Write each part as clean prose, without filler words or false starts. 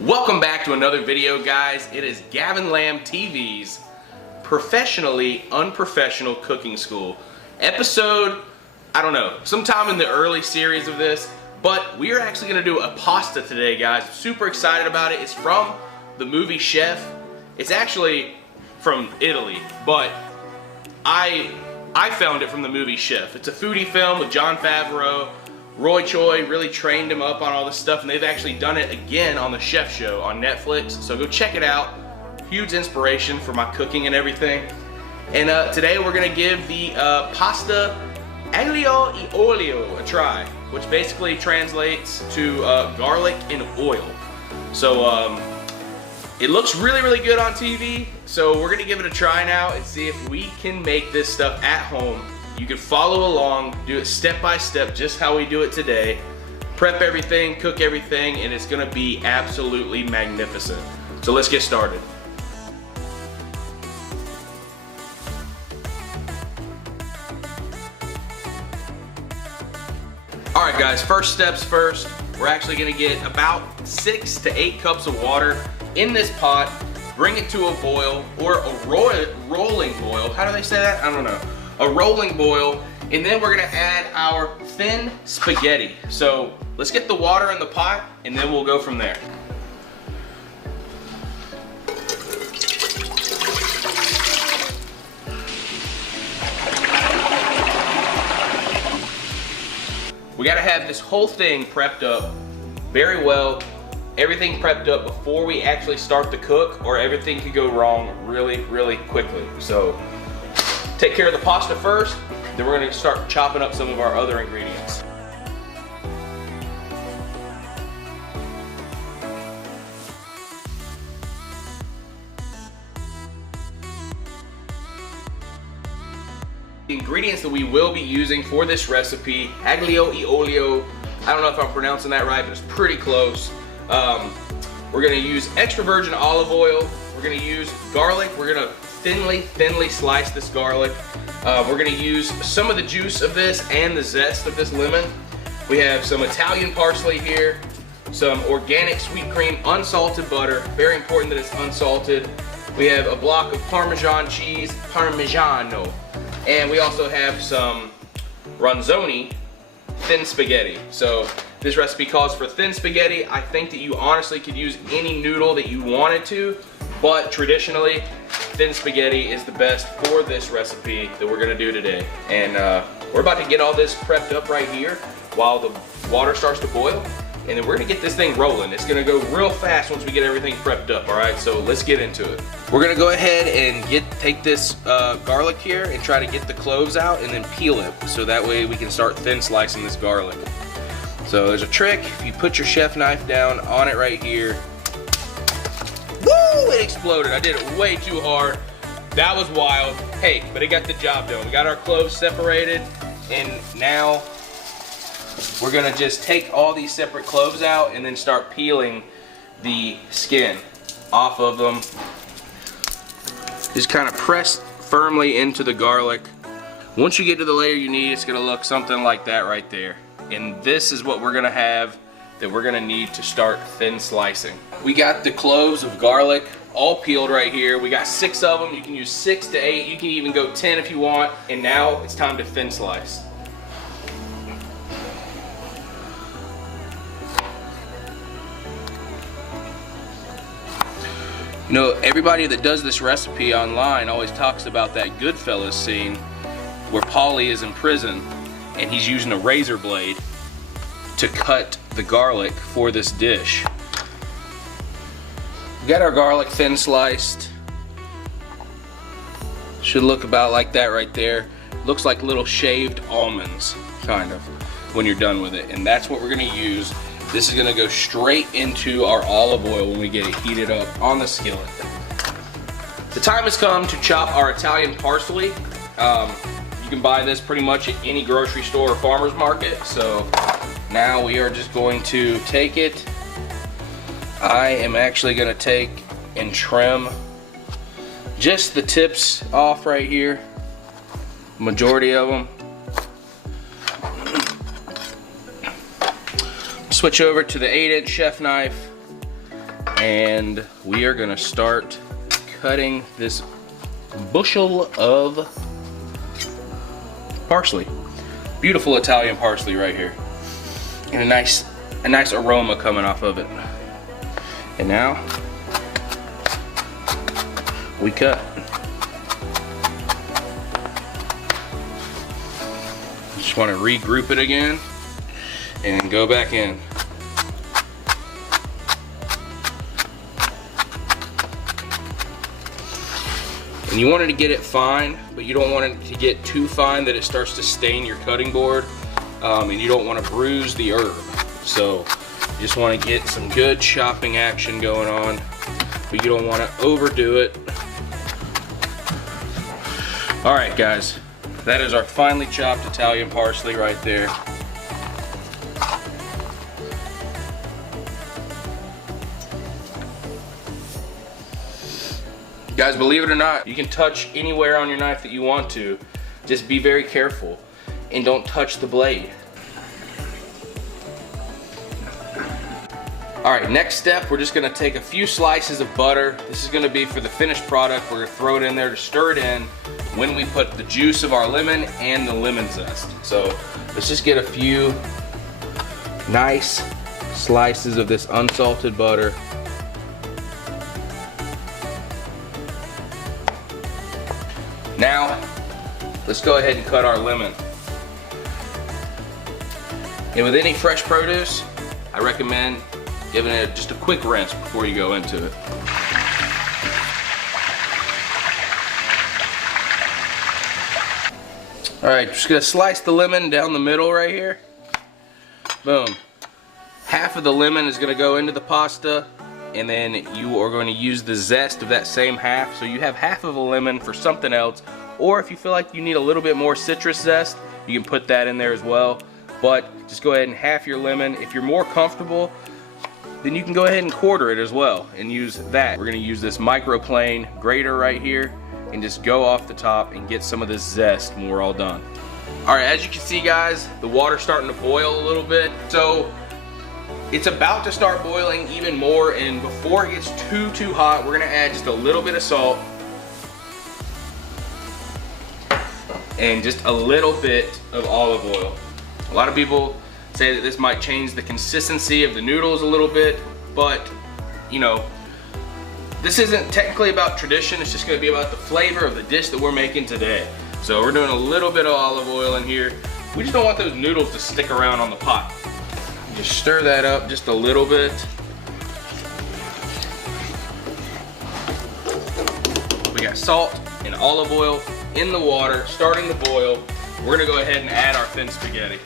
Welcome back to another video, guys. It is Gavin Lamb TV's Professionally Unprofessional Cooking School. Episode, I don't know, sometime in the early series of this, but we are actually going to do a pasta today, guys. I'm super excited about it. It's from the movie Chef. It's actually from Italy, but I found it from the movie Chef. It's a foodie film with Jon Favreau. Roy Choi really trained him up on all this stuff, and they've actually done it again on the Chef Show on Netflix, so go check it out. Huge inspiration for my cooking and everything. And today we're gonna give the pasta Aglio E Olio a try, which basically translates to garlic and oil. So it looks really, really good on TV, so we're gonna give it a try now and see if we can make this stuff at home. You can follow along, do it step by step, just how we do it today. Prep everything, cook everything, and it's gonna be absolutely magnificent. So let's get started. All right, guys, first steps first. We're actually gonna get about 6 to 8 cups of water in this pot, bring it to a boil, or a rolling boil. How do they say that? I don't know. A rolling boil, and then we're gonna add our thin spaghetti. So let's get the water in the pot, and then we'll go from there. We gotta have this whole thing prepped up very well. Everything prepped up before we actually start to cook, or everything could go wrong really, really quickly. So take care of the pasta first, then we're gonna start chopping up some of our other ingredients. The ingredients that we will be using for this recipe, Aglio E Olio, I don't know if I'm pronouncing that right, but it's pretty close. We're gonna use extra virgin olive oil. We're gonna use garlic. We're gonna thinly slice this garlic. We're gonna use some of the juice of this and the zest of this lemon. We have some Italian parsley here, some organic sweet cream, unsalted butter. Very important that it's unsalted. We have a block of Parmesan cheese, Parmigiano. And we also have some ronzoni, thin spaghetti. So this recipe calls for thin spaghetti. I think that you honestly could use any noodle that you wanted to, but traditionally, thin spaghetti is the best for this recipe that we're gonna do today. And we're about to get all this prepped up right here while the water starts to boil, and then we're gonna get this thing rolling. It's gonna go real fast once we get everything prepped up, all right? So let's get into it. We're gonna go ahead and take this garlic here and try to get the cloves out and then peel it, so that way we can start thin slicing this garlic. So there's a trick. If you put your chef knife down on it right here, woo, it exploded. I did it way too hard. That was wild. Hey, but it got the job done. We got our cloves separated, and now we're gonna just take all these separate cloves out and then start peeling the skin off of them. Just kind of press firmly into the garlic. Once you get to the layer you need, it's gonna look something like that right there. And this is what we're gonna have that we're gonna need to start thin slicing. We got the cloves of garlic all peeled right here. We got 6 of them. You can use 6 to 8. You can even go 10 if you want. And now it's time to thin slice. You know, everybody that does this recipe online always talks about that Goodfellas scene where Paulie is in prison and he's using a razor blade to cut the garlic for this dish. We got our garlic thin sliced. Should look about like that right there. Looks like little shaved almonds, kind of, when you're done with it. And that's what we're gonna use. This is gonna go straight into our olive oil when we get it heated up on the skillet. The time has come to chop our Italian parsley. You can buy this pretty much at any grocery store or farmer's market. So now we are just going to take it. I am actually gonna take and trim just the tips off right here. Majority of them. switch over to the 8-inch chef knife. And we are gonna start cutting this bushel of parsley. Beautiful Italian parsley right here. And a nice aroma coming off of it. And now we cut. Just want to regroup it again and go back in. And you want to get it fine, but you don't want it to get too fine that it starts to stain your cutting board, and you don't want to bruise the herb. So you just want to get some good chopping action going on, but you don't want to overdo it. All right, guys, that is our finely chopped Italian parsley right there. Guys, believe it or not, you can touch anywhere on your knife that you want to. Just be very careful and don't touch the blade. All right, next step, we're just gonna take a few slices of butter. This is gonna be for the finished product. We're gonna throw it in there to stir it in when we put the juice of our lemon and the lemon zest. So let's just get a few nice slices of this unsalted butter. Now, let's go ahead and cut our lemon. And with any fresh produce, I recommend giving it just a quick rinse before you go into it. All right, just gonna slice the lemon down the middle right here. Boom. Half of the lemon is gonna go into the pasta, and then you are going to use the zest of that same half. So you have half of a lemon for something else, or if you feel like you need a little bit more citrus zest, you can put that in there as well. But just go ahead and half your lemon. If you're more comfortable, then you can go ahead and quarter it as well and use that. We're gonna use this microplane grater right here and just go off the top and get some of this zest when we're all done. All right, as you can see, guys, the water's starting to boil a little bit. So it's about to start boiling even more, and before it gets too hot, we're gonna add just a little bit of salt and just a little bit of olive oil. A lot of people say that this might change the consistency of the noodles a little bit, but you know, this isn't technically about tradition, it's just gonna be about the flavor of the dish that we're making today. So we're doing a little bit of olive oil in here. We just don't want those noodles to stick around on the pot. Just stir that up just a little bit. We got salt and olive oil in the water, starting to boil. We're gonna go ahead and add our thin spaghetti.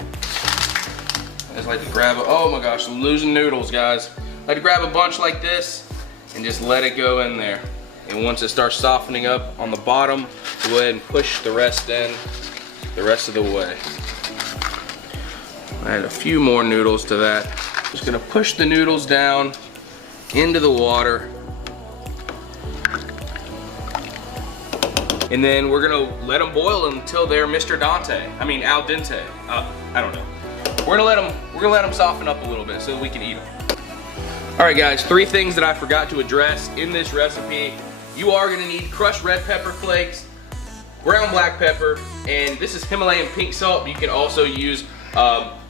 I just like to grab it. Oh my gosh, I'm losing noodles, guys. I like to grab a bunch like this and just let it go in there. And once it starts softening up on the bottom, go ahead and push the rest in the rest of the way. Add a few more noodles to that. Just gonna push the noodles down into the water. And then we're gonna let them boil until they're Mr. Dante. I mean, al dente. I don't know. We're gonna let them soften up a little bit so we can eat them. All right, guys, 3 things that I forgot to address in this recipe. You are gonna need crushed red pepper flakes, ground black pepper, and this is Himalayan pink salt, but you can also use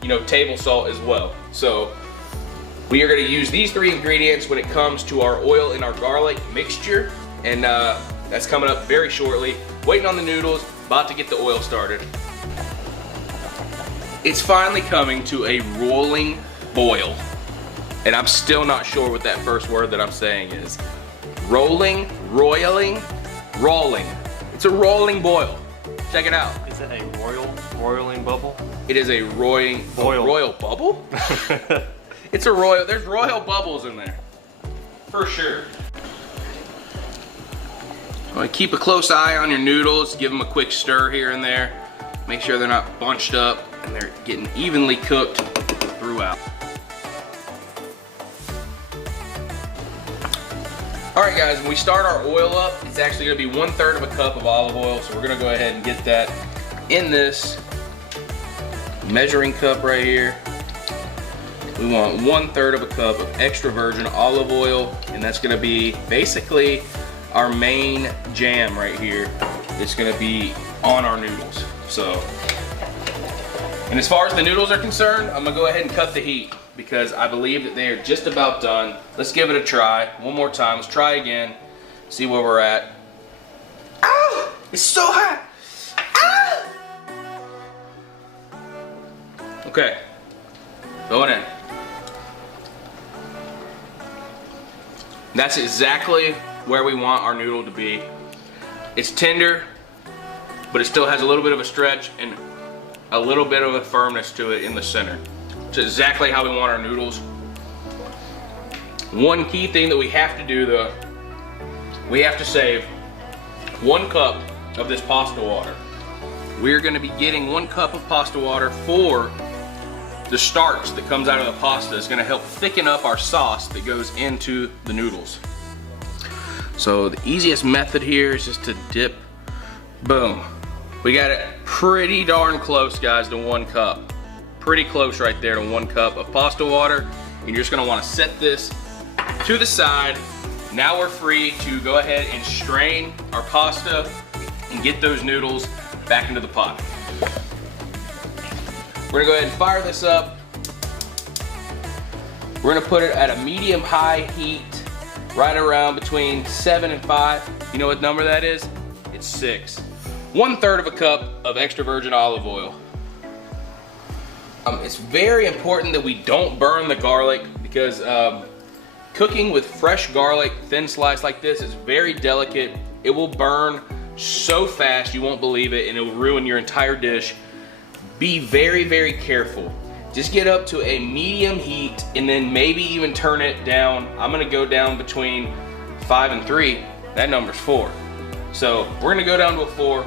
you know, table salt as well. So we are going to use these 3 ingredients when it comes to our oil and our garlic mixture, and that's coming up very shortly. Waiting on the noodles, about to get the oil started. It's finally coming to a rolling boil, and I'm still not sure what that first word that I'm saying is. Rolling, roiling, rolling. It's a rolling boil. Check it out. Is it a roiling bubble? It is a royal bubble? It's a royal, there's royal bubbles in there. For sure. Keep a close eye on your noodles, give them a quick stir here and there. Make sure they're not bunched up and they're getting evenly cooked throughout. All right, guys, when we start our oil up, it's actually gonna be 1/3 of a cup of olive oil. So we're gonna go ahead and get that in this measuring cup right here. we want 1/3 of a cup of extra virgin olive oil, and that's gonna be basically our main jam right here. It's gonna be on our noodles. So, and as far as the noodles are concerned, I'm gonna go ahead and cut the heat because I believe that they are just about done. Let's give it a try. One more time, let's try again, see where we're at. Ah, it's so hot. Ah! Okay, going in. That's exactly where we want our noodle to be. It's tender, but it still has a little bit of a stretch and a little bit of a firmness to it in the center. It's exactly how we want our noodles. One key thing that we have to do though, we have to save 1 cup of this pasta water. We're gonna be getting 1 cup of pasta water for the starch that comes out of the pasta. Is gonna help thicken up our sauce that goes into the noodles. So the easiest method here is just to dip, boom. We got it pretty darn close, guys, to 1 cup. Pretty close right there to 1 cup of pasta water. And you're just gonna wanna set this to the side. Now we're free to go ahead and strain our pasta and get those noodles back into the pot. We're gonna go ahead and fire this up. We're gonna put it at a medium-high heat, right around between 7 and 5. You know what number that is? It's 6. 1/3 of a cup of extra virgin olive oil. It's very important that we don't burn the garlic because cooking with fresh garlic, thin slice like this, is very delicate. It will burn so fast you won't believe it, and it will ruin your entire dish. Be very, very careful. Just get up to a medium heat and then maybe even turn it down. I'm gonna go down between 5 and 3. That number's 4. So we're gonna go down to a 4.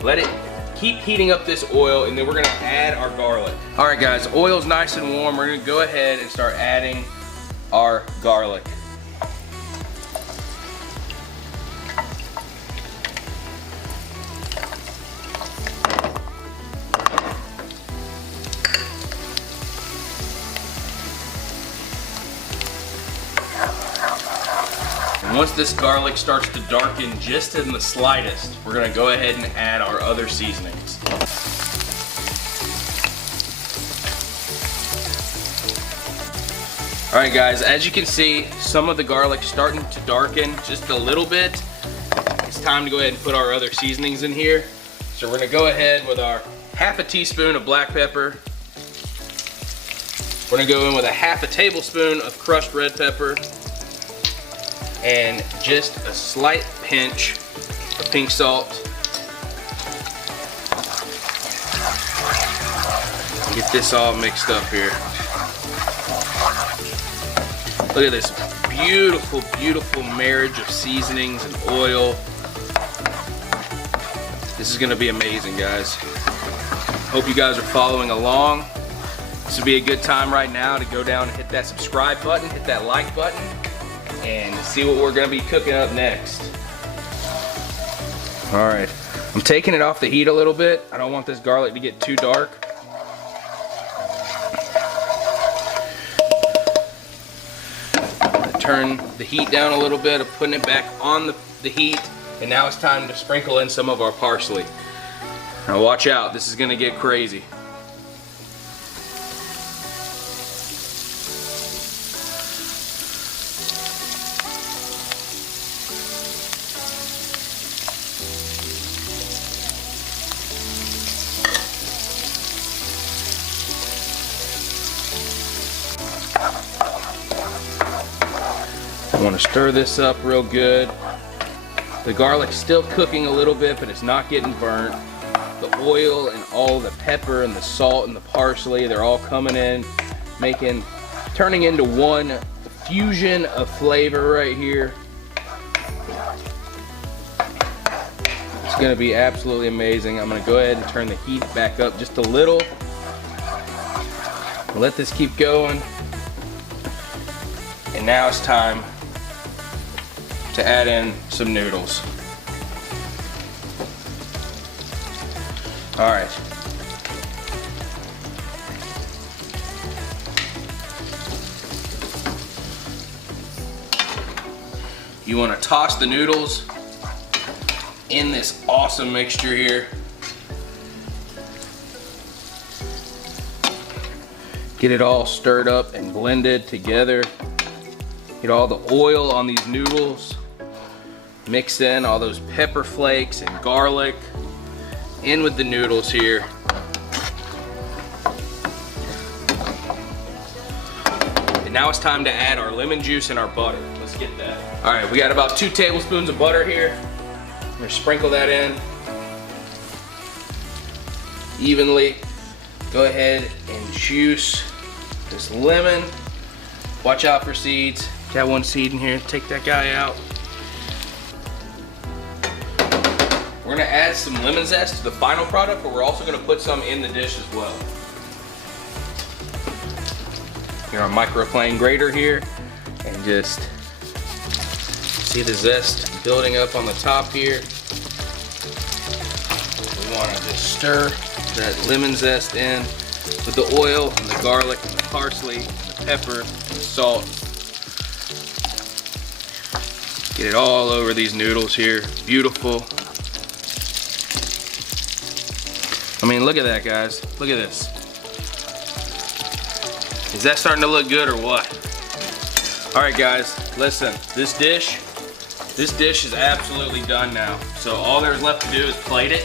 Let it keep heating up this oil, and then we're gonna add our garlic. All right, guys, oil's nice and warm. We're gonna go ahead and start adding our garlic. And once this garlic starts to darken just in the slightest, we're gonna go ahead and add our other seasonings. All right, guys, as you can see, some of the garlic's starting to darken just a little bit. It's time to go ahead and put our other seasonings in here. So we're gonna go ahead with our 1/2 teaspoon of black pepper. We're gonna go in with a 1/2 tablespoon of crushed red pepper and just a slight pinch of pink salt. Get this all mixed up here. Look at this beautiful, beautiful marriage of seasonings and oil. This is gonna be amazing, guys. Hope you guys are following along. This would be a good time right now to go down and hit that subscribe button, hit that like button, and see what we're gonna be cooking up next. All right, I'm taking it off the heat a little bit. I don't want this garlic to get too dark. Turn the heat down a little bit, of putting it back on the heat, and now it's time to sprinkle in some of our parsley. Now watch out, this is gonna get crazy. I want to stir this up real good. The garlic's still cooking a little bit, but it's not getting burnt. The oil and all the pepper and the salt and the parsley, they're all coming in, turning into one fusion of flavor right here. It's gonna be absolutely amazing. I'm gonna go ahead and turn the heat back up just a little. Let this keep going. And now it's time to add in some noodles. All right. You want to toss the noodles in this awesome mixture here. Get it all stirred up and blended together. Get all the oil on these noodles. Mix in all those pepper flakes and garlic in with the noodles here. And now it's time to add our lemon juice and our butter. Let's get that. All right, we got about 2 tablespoons of butter here. I'm gonna sprinkle that in evenly. Go ahead and juice this lemon. Watch out for seeds. Got 1 seed in here, take that guy out. We're gonna add some lemon zest to the final product, but we're also gonna put some in the dish as well. Here our microplane grater here, and just see the zest building up on the top here. We wanna just stir that lemon zest in with the oil and the garlic and the parsley and the pepper and the salt. Get it all over these noodles here. Beautiful. I mean, look at that, guys. Look at this. Is that starting to look good or what? All right, guys, listen. This dish is absolutely done now. So all there's left to do is plate it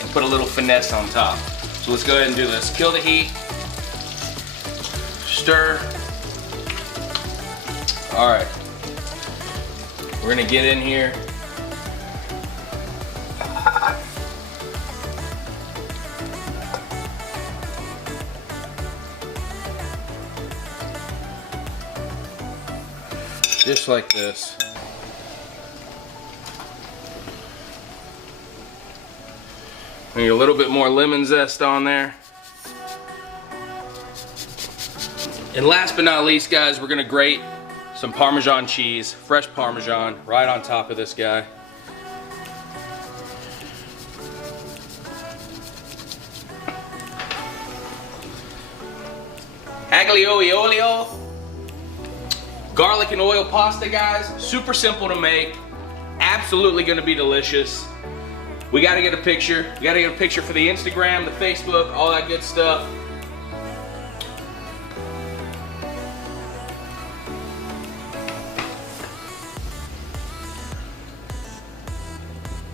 and put a little finesse on top. So let's go ahead and do this. Kill the heat. Stir. All right. We're gonna get in here. Just like this. Maybe a little bit more lemon zest on there. And last but not least, guys, we're gonna grate some Parmesan cheese, fresh Parmesan, right on top of this guy. Aglio E Olio, garlic and oil pasta, guys. Super simple to make, absolutely gonna be delicious. We gotta get a picture. We gotta get a picture for the Instagram, the Facebook, all that good stuff.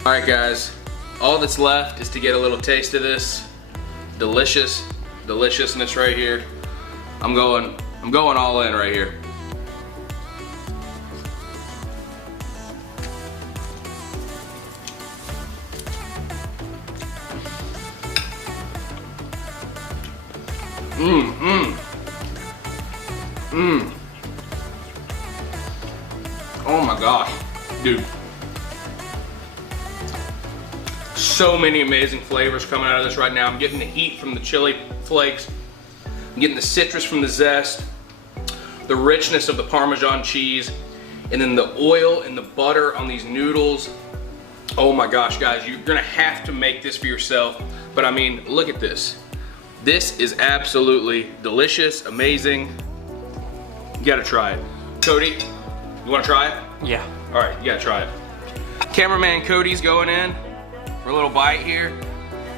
All right, guys, all that's left is to get a little taste of this deliciousness right here. I'm going all in right here. Oh my gosh, dude. So many amazing flavors coming out of this right now. I'm getting the heat from the chili flakes. I'm getting the citrus from the zest, the richness of the Parmesan cheese, and then the oil and the butter on these noodles. Oh my gosh, guys, you're gonna have to make this for yourself. But I mean, look at this. This is absolutely delicious, amazing. You gotta try it. Cody, you wanna try it? Yeah. All right, you gotta try it. Cameraman Cody's going in for a little bite here.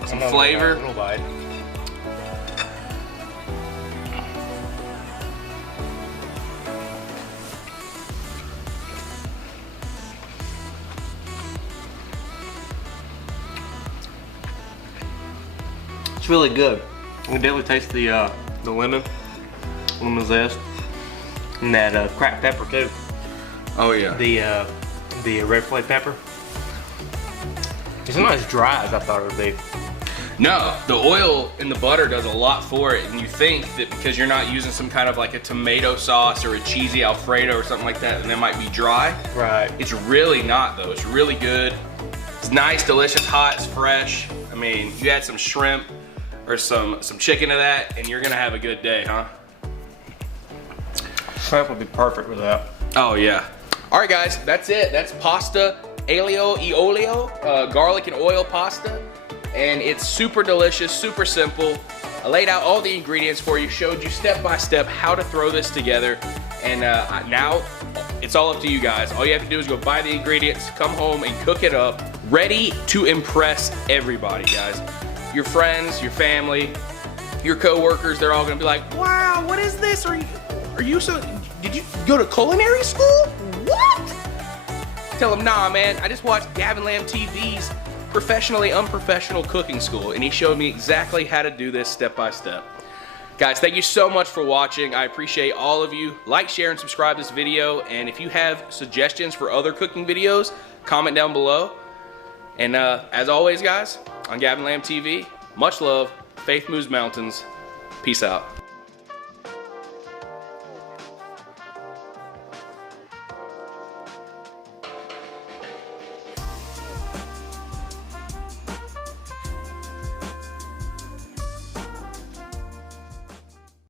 Some flavor. A little bite. It's really good. You can definitely taste the lemon zest, and that cracked pepper too. Oh yeah. The red flake pepper. It's not as dry as I thought it would be. No, the oil and the butter does a lot for it, and you think that because you're not using some kind of like a tomato sauce or a cheesy Alfredo or something like that, and it might be dry. Right. It's really not though. It's really good. It's nice, delicious, hot, it's fresh. I mean, you add some shrimp or some chicken to that, and you're gonna have a good day, huh? Shrimp would be perfect with that. Oh yeah. All right, guys, that's it. That's pasta Aglio E Olio, garlic and oil pasta, and it's super delicious, super simple. I laid out all the ingredients for you, showed you step by step how to throw this together, and now it's all up to you guys. All you have to do is go buy the ingredients, come home and cook it up, ready to impress everybody, guys. Your friends, your family, your co-workers, they're all gonna be like, wow, what is this? Did you go to culinary school? What? Tell them, nah, man, I just watched Gavin Lamb TV's professionally unprofessional cooking school, and he showed me exactly how to do this step by step. Guys, thank you so much for watching. I appreciate all of you. Like, share, and subscribe this video, and if you have suggestions for other cooking videos, comment down below. And as always, guys, on Gavin Lamb TV, much love, faith moves mountains. Peace out.